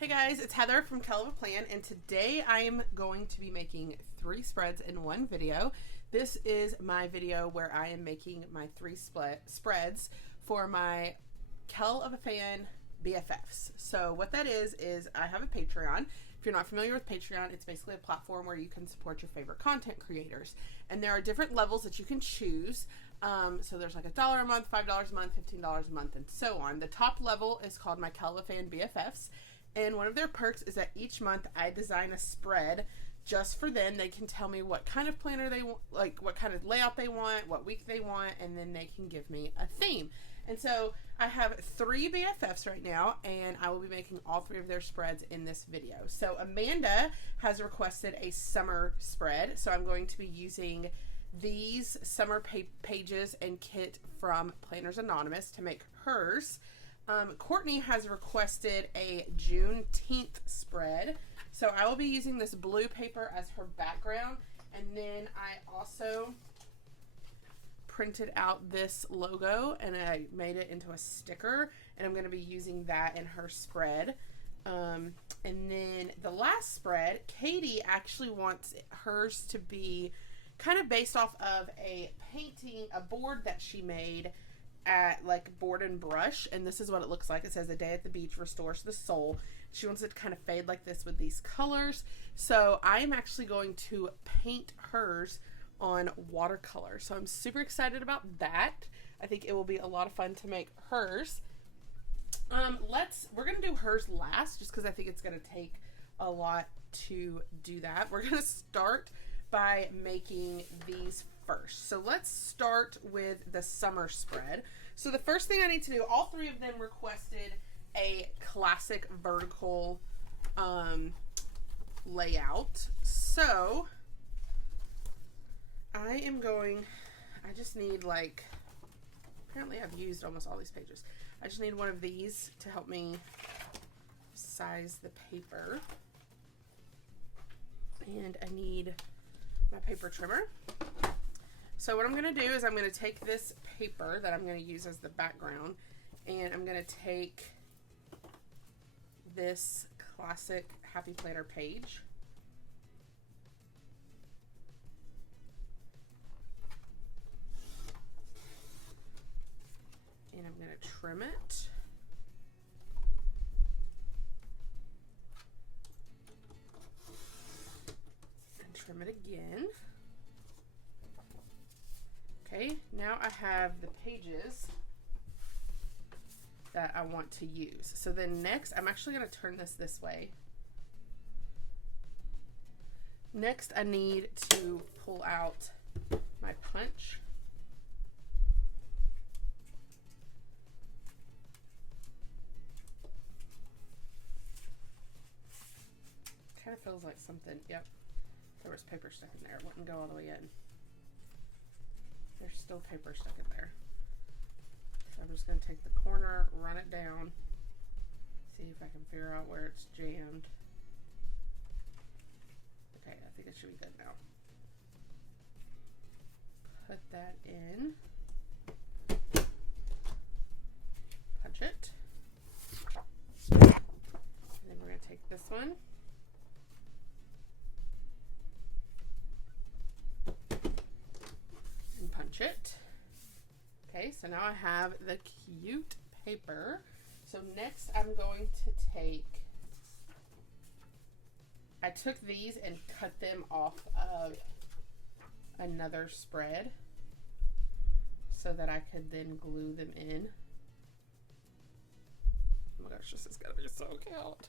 Hey guys, it's Heather from Kell of a Plan, and today I am going to be making 3 spreads in one video. This is my video where I am making my 3 spreads for my Kell of a Fan BFFs. So what that is I have a Patreon. If you're not familiar with Patreon, it's basically a platform where you can support your favorite content creators. And there are different levels that you can choose. So there's like $1 a month, $5 a month, $15 a month, and so on. The top level is called my Kell of a Fan BFFs. And one of their perks is that each month I design a spread just for them. They can tell me what kind of planner they want, like what kind of layout they want, what week they want, and then they can give me a theme. And so I have 3 BFFs right now, and I will be making all 3 of their spreads in this video. So Amanda has requested a summer spread, so I'm going to be using these summer pages and kit from Planners Anonymous to make hers. Courtney has requested a Juneteenth spread, so I will be using this blue paper as her background, and then I also printed out this logo and I made it into a sticker, and I'm going to be using that in her spread. And then the last spread, Katie actually wants hers to be kind of based off of a painting, a board that she made at like Board and Brush, and this is what it looks like. It says, "A day at the beach restores the soul." She wants it to kind of fade like this with these colors, so I am actually going to paint hers on watercolor, so I'm super excited about that. I think it will be a lot of fun to make hers. We're gonna do hers last just because I think it's gonna take a lot to do that. We're gonna start by making these first. So let's start with the summer spread. So the first thing I need to do, all 3 of them requested a classic vertical layout. So I just need apparently I've used almost all these pages. I just need one of these to help me size the paper. And I need my paper trimmer. So what I'm going to do is I'm going to take this paper that I'm going to use as the background, and I'm going to take this classic Happy Planner page, and I'm going to trim it. And trim it again. Okay, now I have the pages that I want to use. So then next, I'm actually going to turn this way. Next, I need to pull out my punch. Kind of feels like something, yep, there was paper stuck in there. It wouldn't go all the way in. There's still paper stuck in there. So I'm just going to take the corner, run it down, see if I can figure out where it's jammed. Okay, I think it should be good now. Put that in. Punch it. And then we're going to take this one. Punch it. Okay, so now I have the cute paper. So next I'm going to I took these and cut them off of another spread so that I could then glue them in. Oh my gosh, this is gonna be so cute.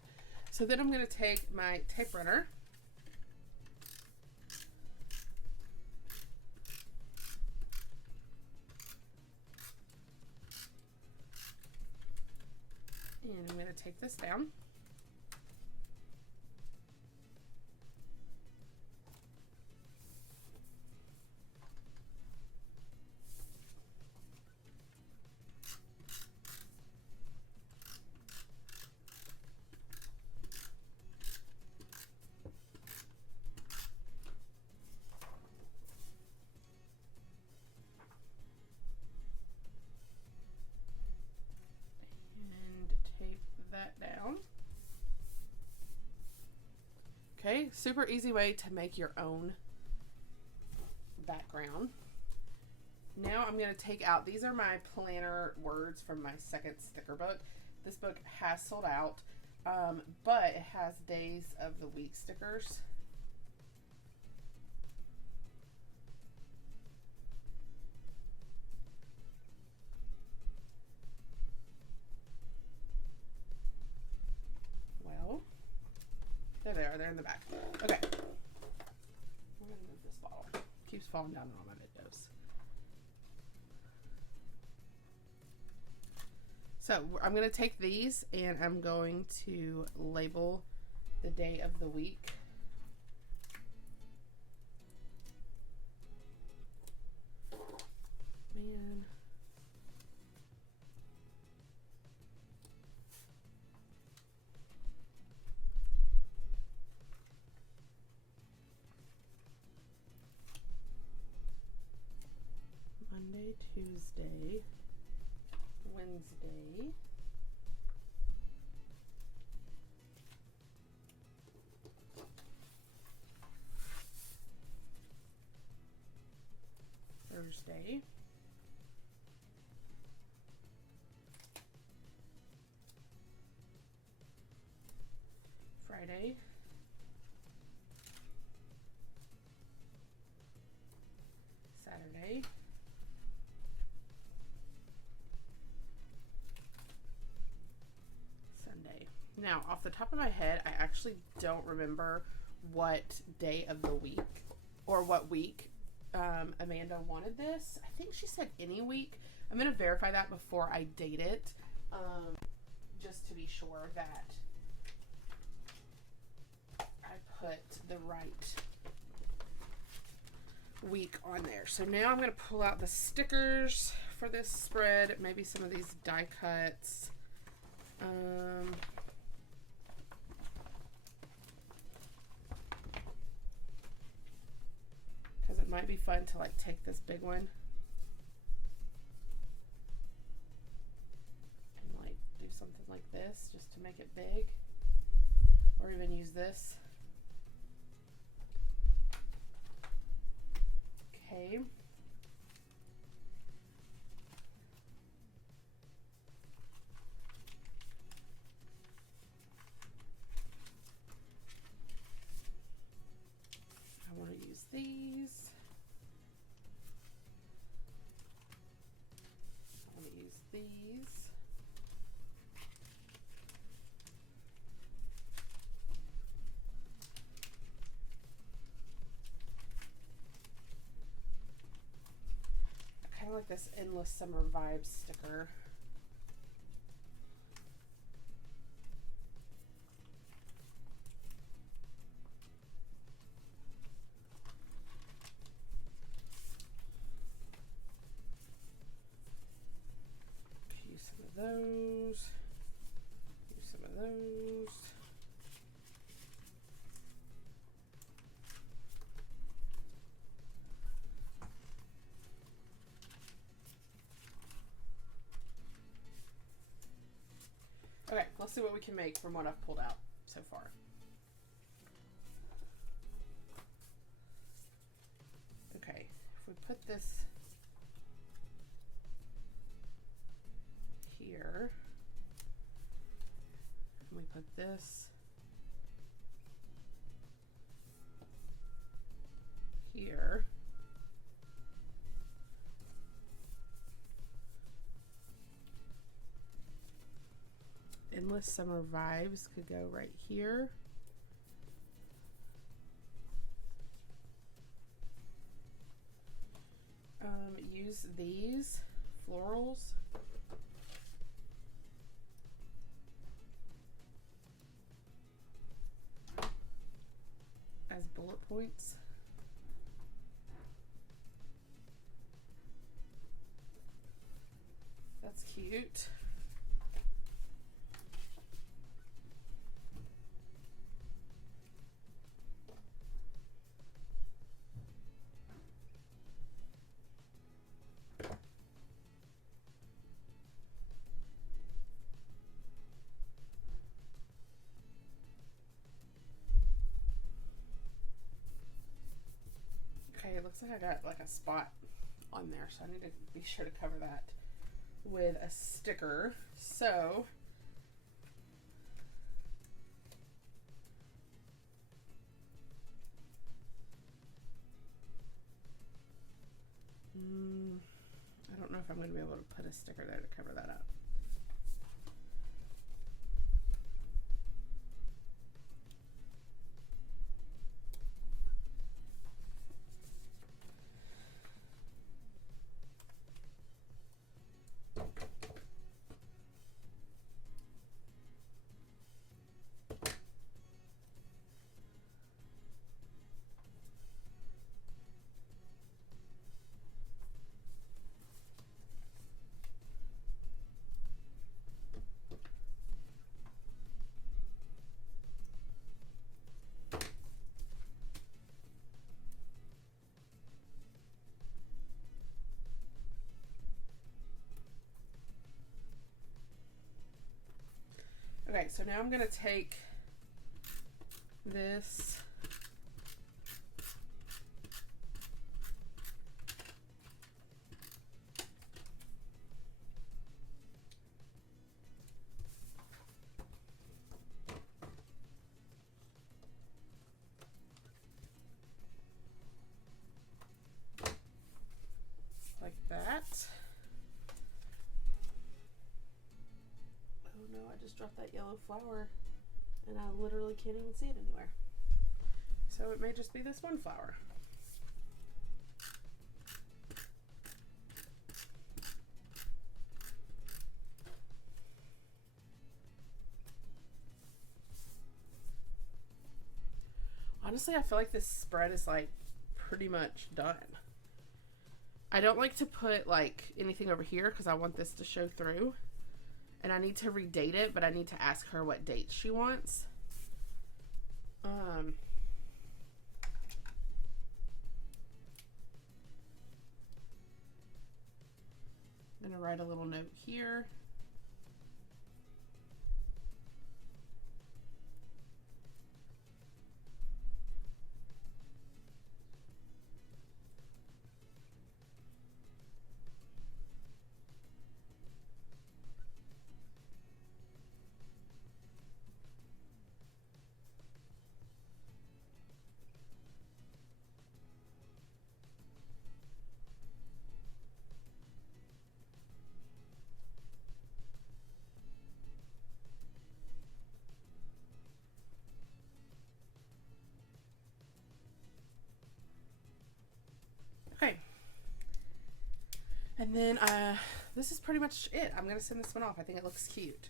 So then I'm gonna take my tape runner . And I'm going to take this down. that down. Okay, super easy way to make your own background. Now I'm going to take out, these are my planner words from my second sticker book. This book has sold out, but it has days of the week stickers. Well, there they are. They're in the back. Okay. We're going to move this bottle. Keeps falling down on all my videos. So I'm going to take these and I'm going to label the day of the week. Man. Monday, Tuesday, Wednesday, Thursday, Friday, Saturday, Sunday. Now, off the top of my head, I actually don't remember what day of the week or what week Amanda wanted this. I think she said any week. I'm going to verify that before I date it, just to be sure that I put the right week on there. So now I'm going to pull out the stickers for this spread, maybe some of these die cuts. Because it might be fun to like take this big one and like do something like this just to make it big, or even use this. Okay. I want to use these. I want to use these. I kind of like this Endless Summer Vibes sticker. Those, use some of those. Okay, let's see what we can make from what I've pulled out so far. Okay, if we put this here, and we put this here, Endless Summer Vibes could go right here. Use these florals as bullet points. That's cute. looks like I got like a spot on there, so I need to be sure to cover that with a sticker. So I don't know if I'm going to be able to put a sticker there to cover that up. Okay, so now I'm going to take this like that. Oh no, I just dropped that yellow flower and I literally can't even see it anywhere. So it may just be this one flower. Honestly, I feel like this spread is like pretty much done. I don't like to put like anything over here because I want this to show through. And I need to redate it, but I need to ask her what date she wants. I'm going to write a little note here. Okay. And then this is pretty much it. I'm going to send this one off. I think it looks cute.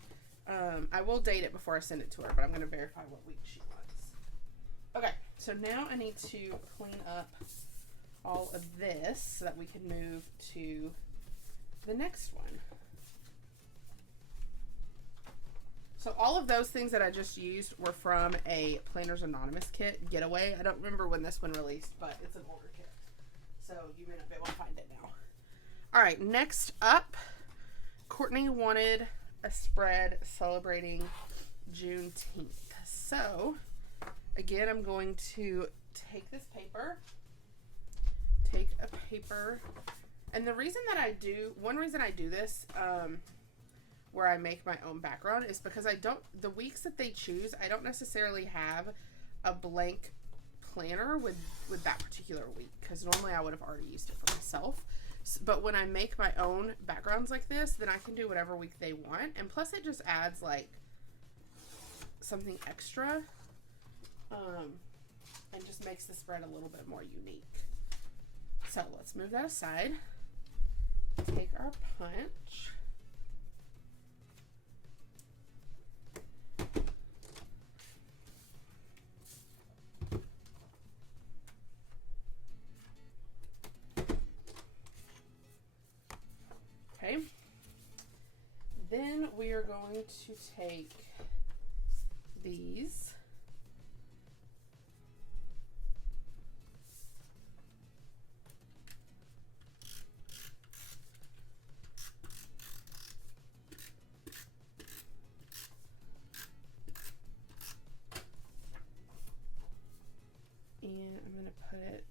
I will date it before I send it to her, but I'm going to verify what week she wants. Okay, so now I need to clean up all of this so that we can move to the next one. So all of those things that I just used were from a Planners Anonymous kit, Getaway. I don't remember when this one released, but it's an older kit. So you may not be able to find it now. All right, next up, Courtney wanted a spread celebrating Juneteenth. So again, I'm going to take this paper, and the reason that one reason I do this, where I make my own background is because the weeks that they choose, I don't necessarily have a blank planner with that particular week, because normally I would have already used it for myself. But when I make my own backgrounds like this, then I can do whatever week they want, and plus it just adds like something extra, and just makes the spread a little bit more unique. So let's move that aside, take our punch, okay, then we are going to take these and I'm going to put it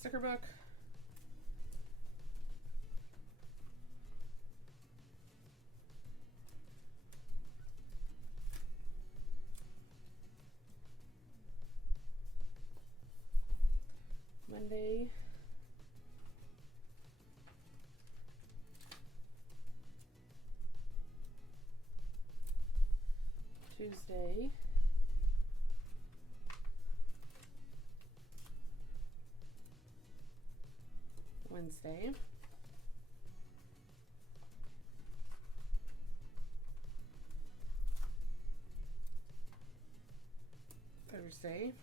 sticker book. Monday. Tuesday. Wednesday. Thursday.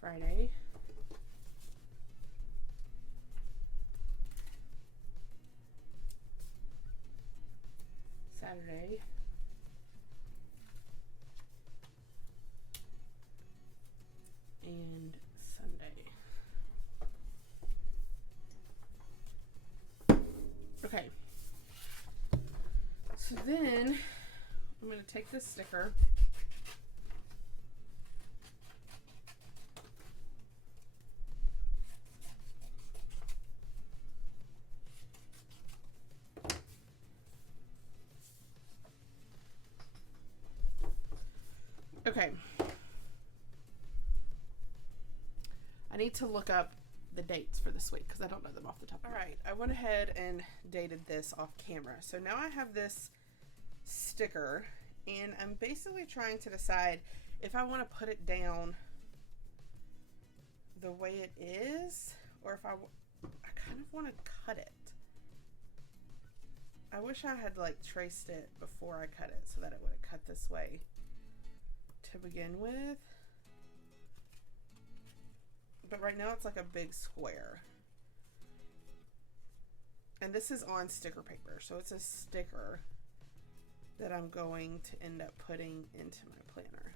Friday. Saturday. And Sunday. Okay. So then I'm going to take this sticker. Okay. I need to look up the dates for this week because I don't know them off the top of my head. All right, I went ahead and dated this off camera. So now I have this sticker and I'm basically trying to decide if I want to put it down the way it is or if I kind of want to cut it. I wish I had like traced it before I cut it so that it would have cut this way to begin with. But right now it's like a big square. And this is on sticker paper. So it's a sticker that I'm going to end up putting into my planner.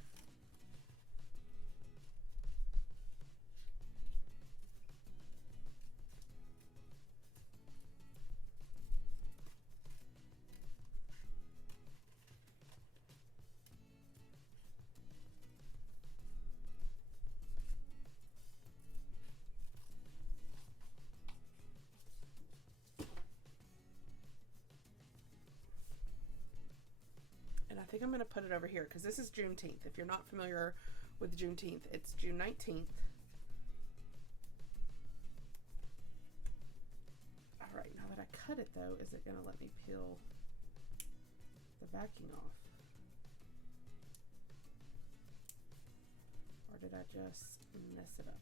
I think I'm going to put it over here because this is Juneteenth. If you're not familiar with Juneteenth, it's June 19th. All right, now that I cut it though, is it going to let me peel the backing off? Or did I just mess it up?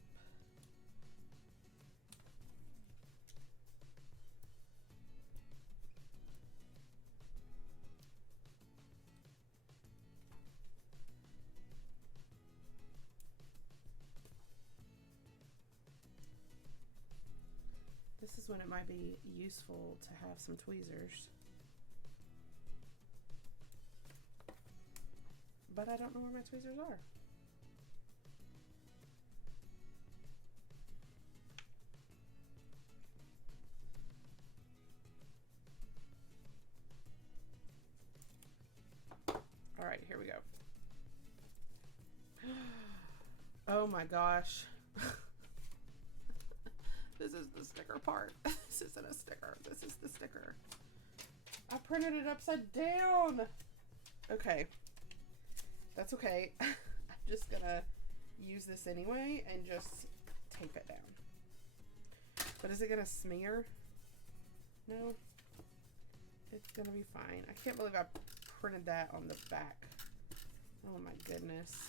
This is when it might be useful to have some tweezers. But I don't know where my tweezers are. All right, here we go. Oh my gosh. This is the sticker part. This isn't a sticker. This is the sticker. I printed it upside down. Okay. That's okay. I'm just gonna use this anyway and just tape it down. But is it gonna smear? No. It's gonna be fine. I can't believe I printed that on the back. Oh my goodness.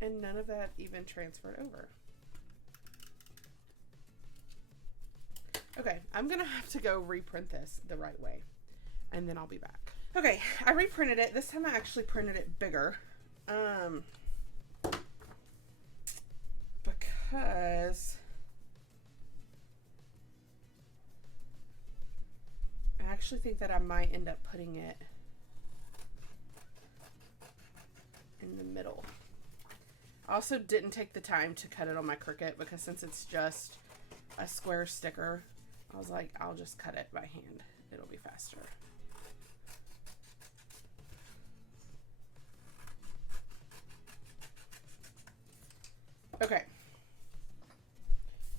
And none of that even transferred over. Okay, I'm gonna have to go reprint this the right way and then I'll be back. Okay, I reprinted it. This time I actually printed it bigger. Because I actually think that I might end up putting it in the middle. I also didn't take the time to cut it on my Cricut because since it's just a square sticker, I was like, I'll just cut it by hand. It'll be faster. Okay.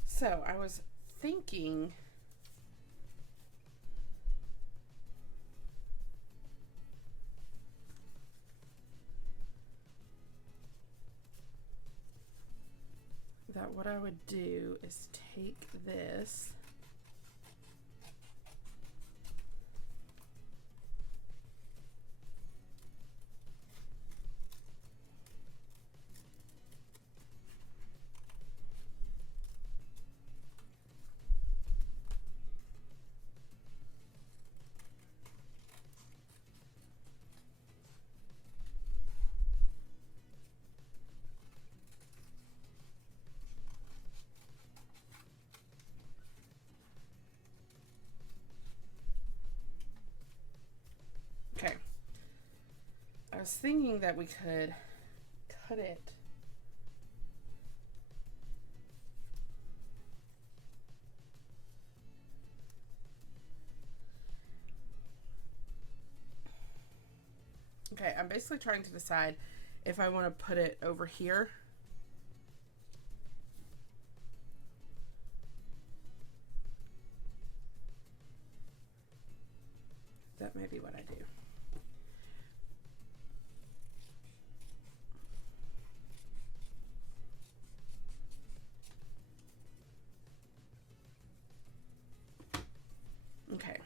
So I was thinking that what I would do is take this Okay. I was thinking that we could cut it Okay, I'm basically trying to decide if I want to put it over here. That may be what I do. Okay.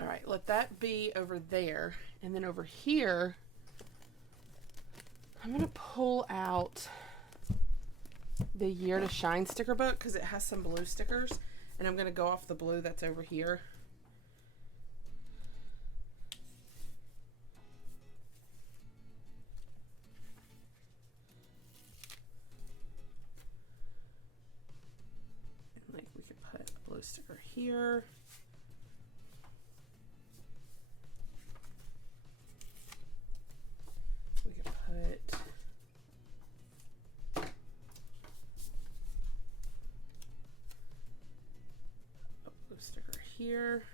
All right, let that be over there. And then over here, I'm going to pull out the Year to Shine sticker book because it has some blue stickers. And I'm going to go off the blue that's over here. And like we could put a blue sticker here. We could put a blue sticker here.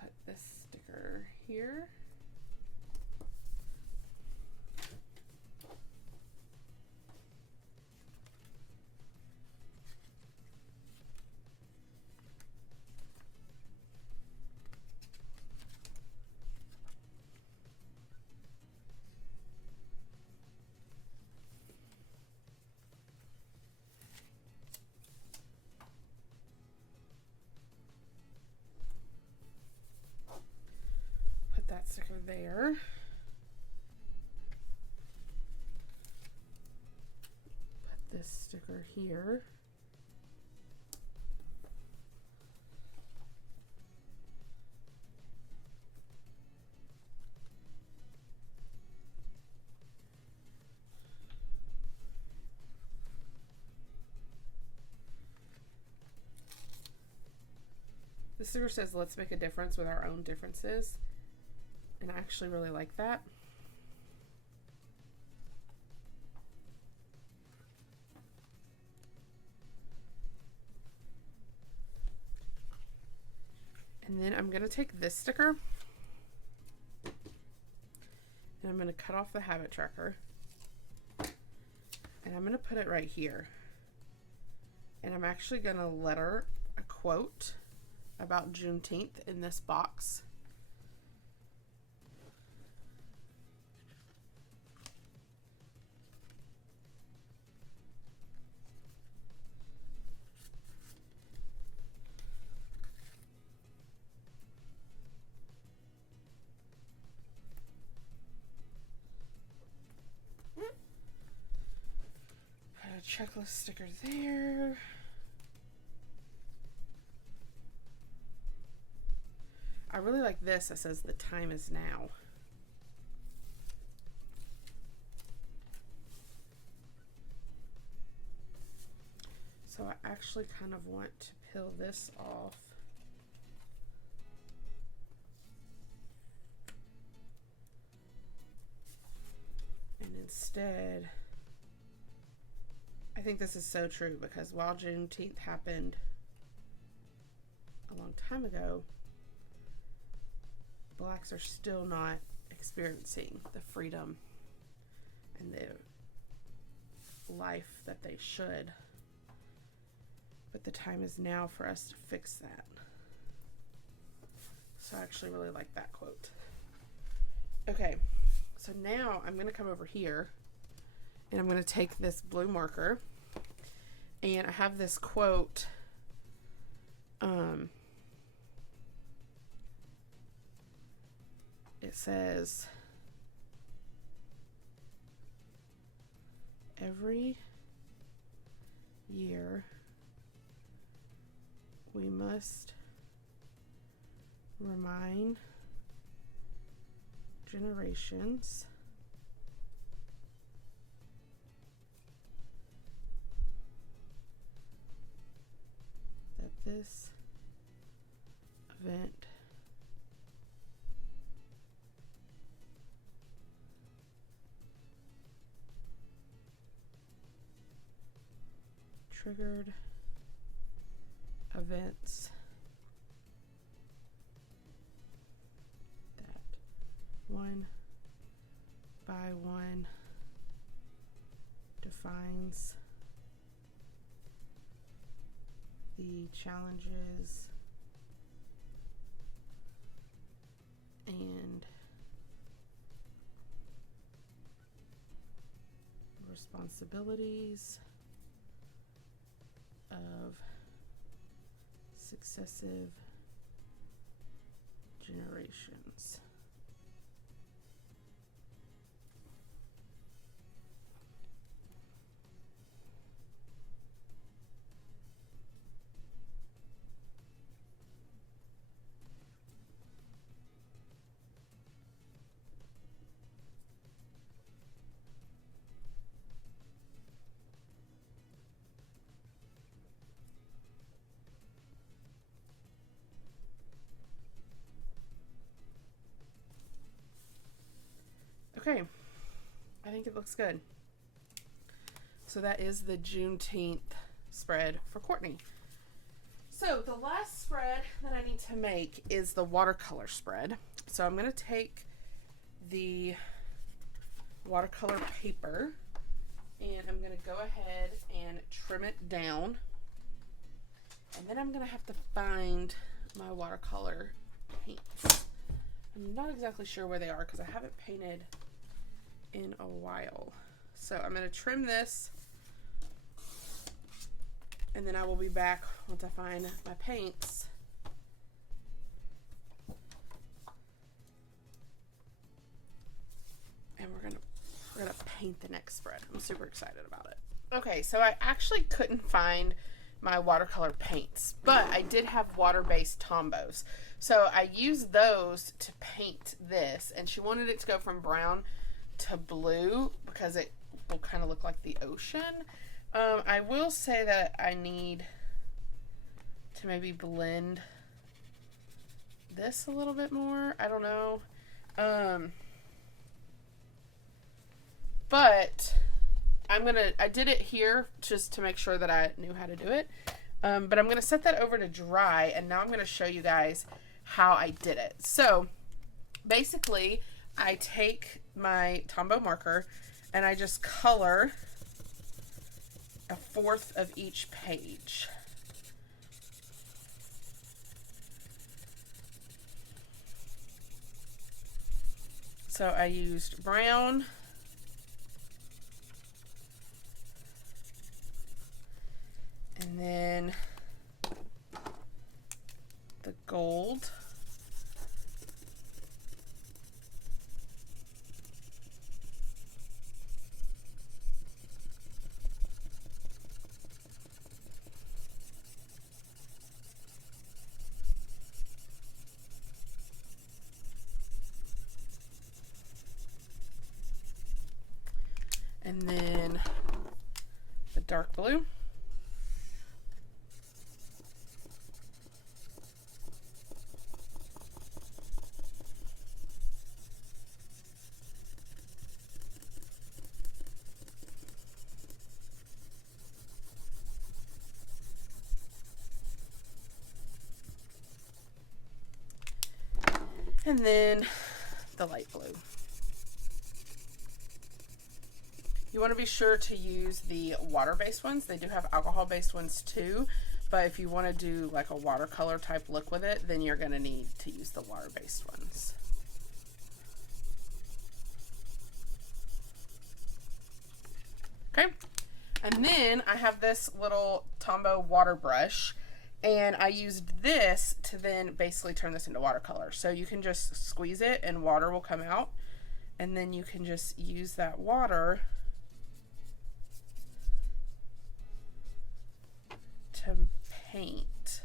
Put this sticker here. That sticker there. Put this sticker here. The sticker says, "Let's make a difference with our own differences." And I actually really like that. And then I'm going to take this sticker I'm going to cut off the habit tracker. And I'm going to put it right here. And I'm actually going to letter a quote about Juneteenth in this box. Checklist sticker there. I really like this that says the time is now. So I actually kind of want to peel this off. And instead, I think this is so true, because while Juneteenth happened a long time ago, blacks are still not experiencing the freedom and the life that they should. But the time is now for us to fix that. So I actually really like that quote. Okay, so now I'm going to come over here. And I'm going to take this blue marker, and I have this quote. It says, every year we must remind generations this event triggered events that one by one defines the challenges and responsibilities of successive generations. Okay, I think it looks good. So that is the Juneteenth spread for Courtney. So the last spread that I need to make is the watercolor spread. So I'm going to take the watercolor paper and I'm going to go ahead and trim it down. And then I'm going to have to find my watercolor paints. I'm not exactly sure where they are because I haven't painted in a while. So I'm going to trim this and then I will be back once I find my paints. And we're gonna paint the next spread. I'm super excited about it. Okay, so I actually couldn't find my watercolor paints, but I did have water-based Tombos. So I used those to paint this, and she wanted it to go from brown to blue because it will kind of look like the ocean. I will say that I need to maybe blend this a little bit more. I don't know. But I did it here just to make sure that I knew how to do it. But I'm going to set that over to dry, and now I'm going to show you guys how I did it. So basically I take my Tombow marker and I just color 1/4 of each page. So I used brown, and then the gold, and then the dark blue. And then the light blue. You want to be sure to use the water-based ones. They do have alcohol-based ones too, but if you want to do like a watercolor type look with it, then you're going to need to use the water-based ones. Okay, and then I have this little Tombow water brush, and I used this to then basically turn this into watercolor. So you can just squeeze it and water will come out, and then you can just use that water to paint.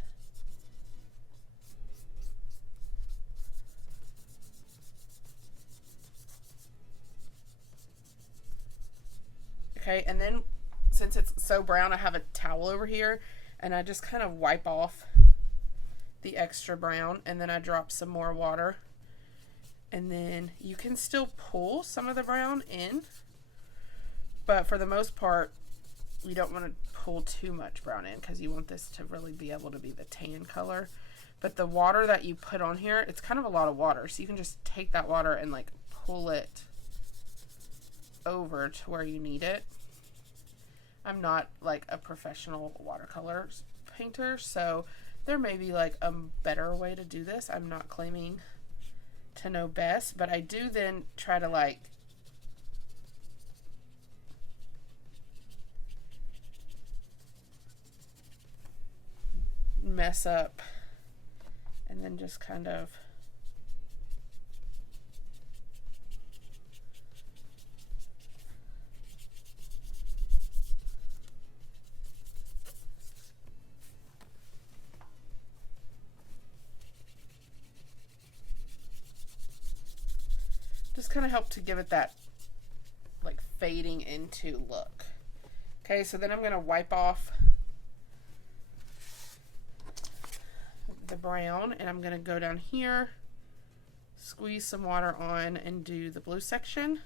Okay, and then since it's so brown, I have a towel over here, and I just kind of wipe off the extra brown, and then I drop some more water, and then you can still pull some of the brown in, but for the most part you don't want to pull too much brown in because you want this to really be able to be the tan color. But the water that you put on here, it's kind of a lot of water, so you can just take that water and like pull it over to where you need it. I'm not like a professional watercolor painter, so there may be like a better way to do this. I'm not claiming to know best, but I do then try to like mess up and then just kind of help to give it that like fading into look. Okay, so then I'm going to wipe off the brown, and I'm going to go down here, squeeze some water on, and do the blue section.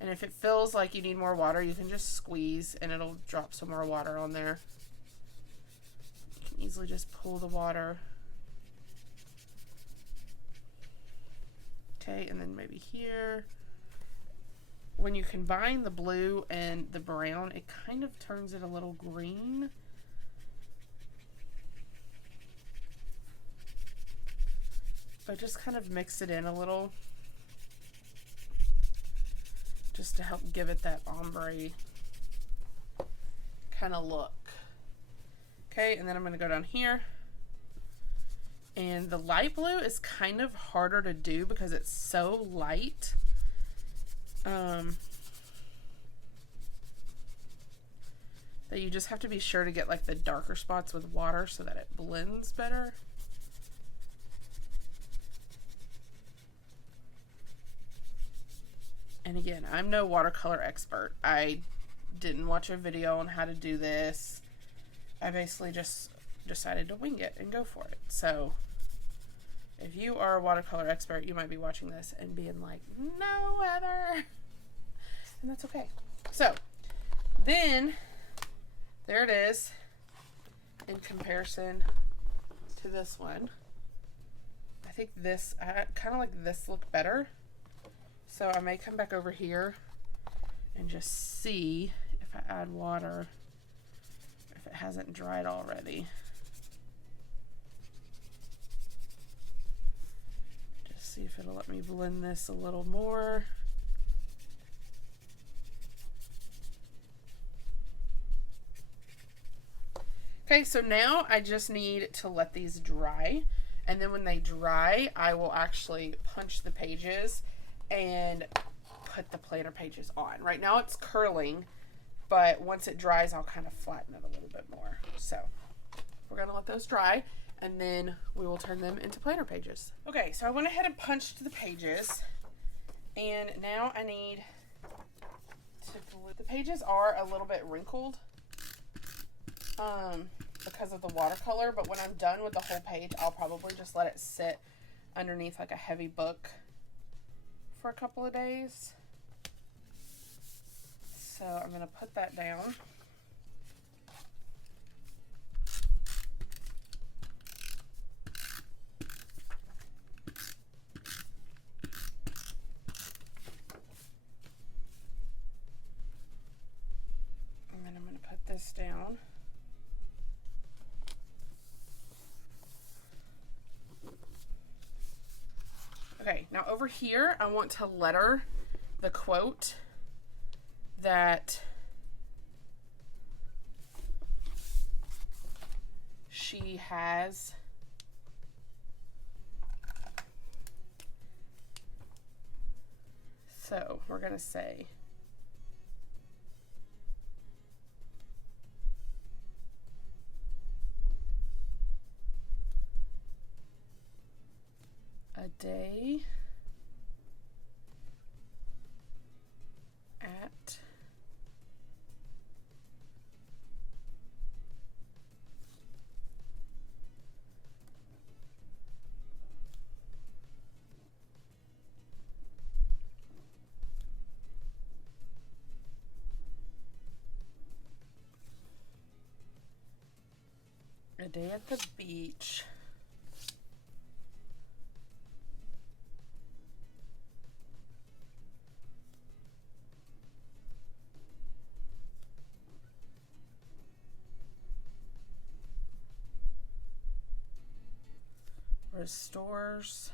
And if it feels like you need more water, you can just squeeze and it'll drop some more water on there. You can easily just pull the water. Okay, and then maybe here. When you combine the blue and the brown, it kind of turns it a little green. But just kind of mix it in a little, just to help give it that ombre kind of look. Okay, and then I'm going to go down here. And the light blue is kind of harder to do because it's so light. That you just have to be sure to get like the darker spots with water so that it blends better. And again, I'm no watercolor expert. I didn't watch a video on how to do this. I basically just decided to wing it and go for it. So if you are a watercolor expert, you might be watching this and being like, no, Heather. And that's okay. So then there it is in comparison to this one. I think this, I kind of like this look better. So I may come back over here and just see if I add water, if it hasn't dried already. Just see if it'll let me blend this a little more. Okay, so now I just need to let these dry, and then when they dry, I will actually punch the pages and put the planner pages on. Right now it's curling, but once it dries, I'll kind of flatten it a little bit more. So we're gonna let those dry, and then we will turn them into planner pages. Okay, so I went ahead and punched the pages, and now I need to glue. The pages are a little bit wrinkled. Because of the watercolor, but when I'm done with the whole page, I'll probably just let it sit underneath like a heavy book for a couple of days. So I'm going to put that down. And then I'm going to put this down. Okay, now over here, I want to letter the quote that she has. So we're going to say, a day at the beach. Restores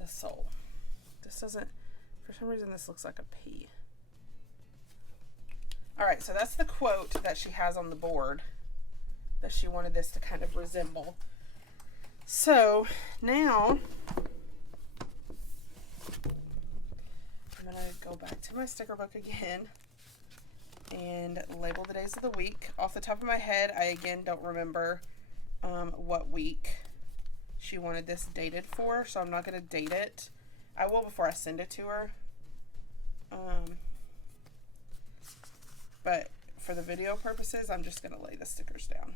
the soul. This doesn't, for some reason this looks like a P. All right, so that's the quote that she has on the board that she wanted this to kind of resemble. So now I'm going to go back to my sticker book again and label the days of the week. Off the top of my head, I again don't remember what week she wanted this dated for, so I'm not going to date it. I will before I send it to her. But for the video purposes, I'm just going to lay the stickers down.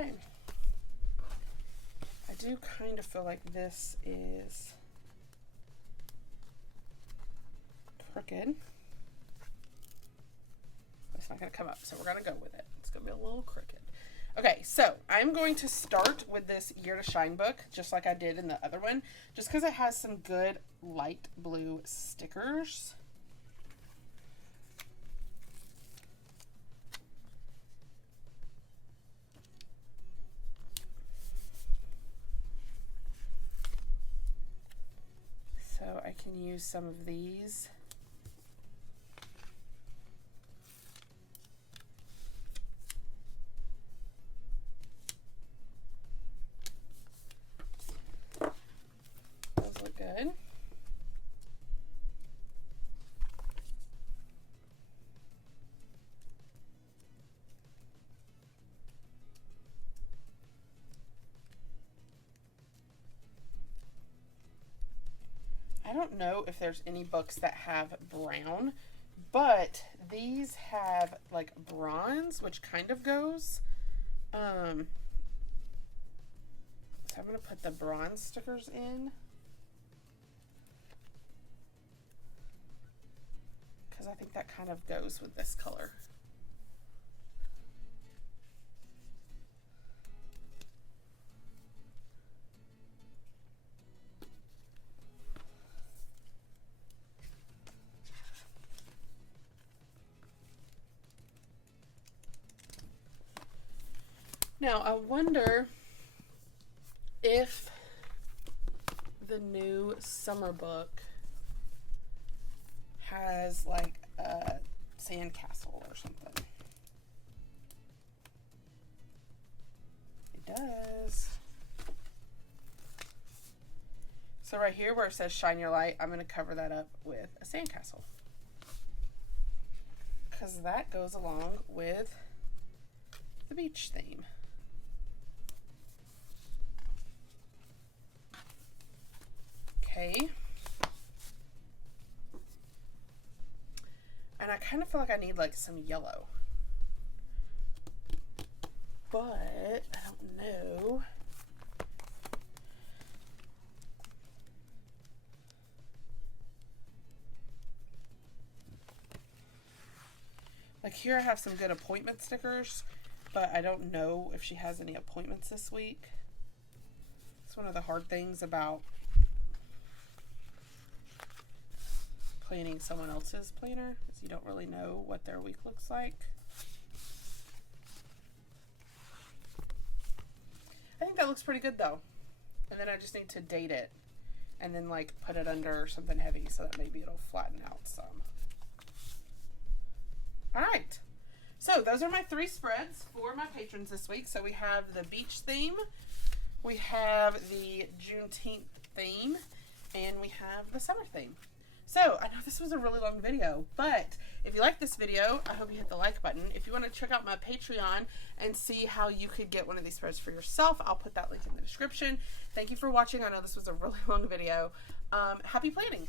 Okay, I do kind of feel like this is crooked. It's not going to come up, so we're going to go with it. It's going to be a little crooked. Okay, so I'm going to start with this Year to Shine book, just like I did in the other one, just because it has some good light blue stickers. So I can use some of these. good. I don't know if there's any books that have brown, but these have like bronze, which kind of goes. So I'm going to put the bronze stickers in, because I think that kind of goes with this color. Now, I wonder if the new summer book has like a sandcastle or something. It does. So right here where it says shine your light, I'm going to cover that up with a sandcastle, because that goes along with the beach theme. Okay. And I kind of feel like I need like some yellow, but I don't know. Like here I have some good appointment stickers, but I don't know if she has any appointments this week. It's one of the hard things about planning someone else's planner, is you don't really know what their week looks like. I think that looks pretty good though. And then I just need to date it and then like put it under something heavy so that maybe it'll flatten out some. All right, so those are my 3 spreads for my patrons this week. So we have the beach theme, we have the Juneteenth theme, and we have the summer theme. So I know this was a really long video, but if you like this video, I hope you hit the like button. If you want to check out my Patreon and see how you could get one of these spreads for yourself, I'll put that link in the description. Thank you for watching. I know this was a really long video. Happy planning.